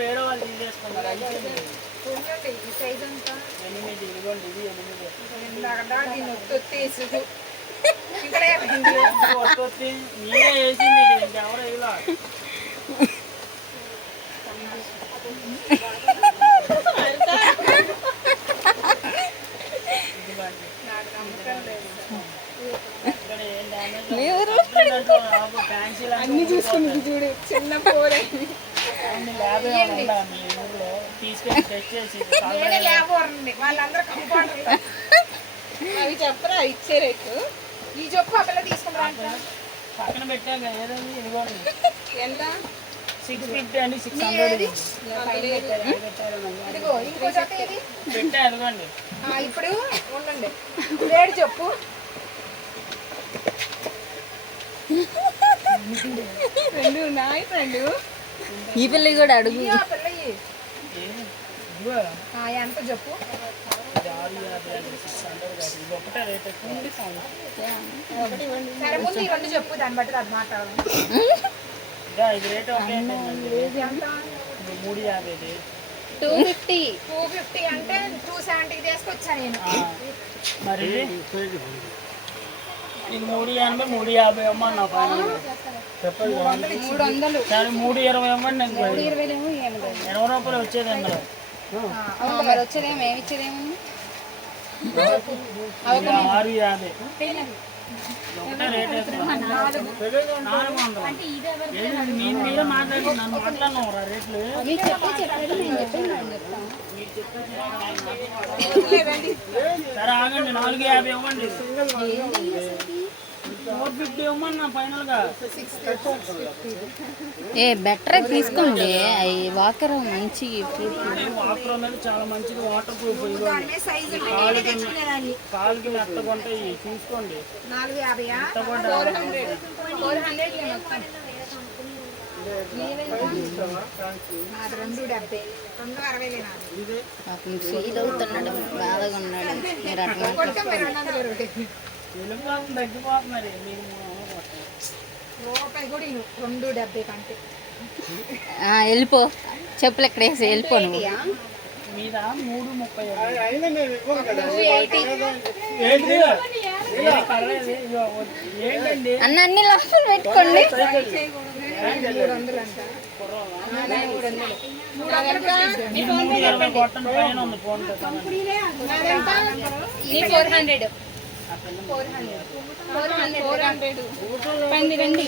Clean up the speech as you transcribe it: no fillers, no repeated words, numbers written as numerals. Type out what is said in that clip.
వేరే వాళ్ళు తీసేసుకున్నారు. ఈ సైజ్ అంతా 8 ఇదిగోండి, ఇది 8 మీరే వేసింది, ఇంకెవరు వేయలా. అన్ని చూసుకుని చూడు చిన్న పోరే తీసుకెళ్ళి టెస్ట్ చేసి వాళ్ళందరూ కంపౌండర్ అవి చెప్పరా ఇచ్చారు ఈ చెప్పు ఆ పిల్ల తీసుకుంటారా పక్కన పెట్టాక ఏదండి ఇదిగోండి ఎంత 650 అండి 600 ఇదిగో ఇంకో జత ఏది పెట్టా ఇదిగోండి. ఇప్పుడు ఉండండి రేటు చెప్పు. రెండు ఉన్నాయి ఫ్రెండ్. ఈ పిల్ల కూడా అడుగు. ఆ పిల్లయి ఎంత చెప్పు. ఒకటే రేట్ ఎక్కువ. సరే ముందు ఈ రెండు చెప్పు, దాన్ని బట్టి అది మాట్లాడదాం. ఇది రేట్ ఓకే. ఎంత 350. 250 అంటే 270 తీసుకొచ్చా నేను. మరి ఇది 380 350 అమ్మన్నా ఫైనల్ చెప్పండి. 300 సరే 320 అమ్మండి. 20 రూపాయలు వచ్చేది అందులో. మరి వచ్చేదేమో ఏమి ఇచ్చేదేమో 650 ఒకటే రేట్ ఎక్కువ. 400 మీరే మాట్లాడి నన్ను మాట్లాడినారా రేట్లు? సరే ఆగండి, 450 ఇవ్వండి. 450 ఇవ్వమన్నా ఫైనల్ గా. బెటర్ తీసుకోండి. అవి వాకర్ మంచి వాటర్ అనేది చాలా మంచిది, వాటర్ ప్రూఫ్. కాలుకి మెత్తగా ఉంటాయి, తీసుకోండి. 270 ఫీల్ అవుతున్నాడు, బాధగా ఉన్నాడు. మీరు అట్లా తగ్గిపోతున్నారు మీరు. రూపాయి కూడా 270 కంటే వెళ్ళిపో. చెప్పులు ఎక్కడ వేసి వెళ్ళిపో నువ్వు. మీద 330 ఏంటండి అన్న అన్ని లోపల పెట్టుకోండి. 300 కొట్టండి, పైన ఉంది ఫోన్. 400 రండి.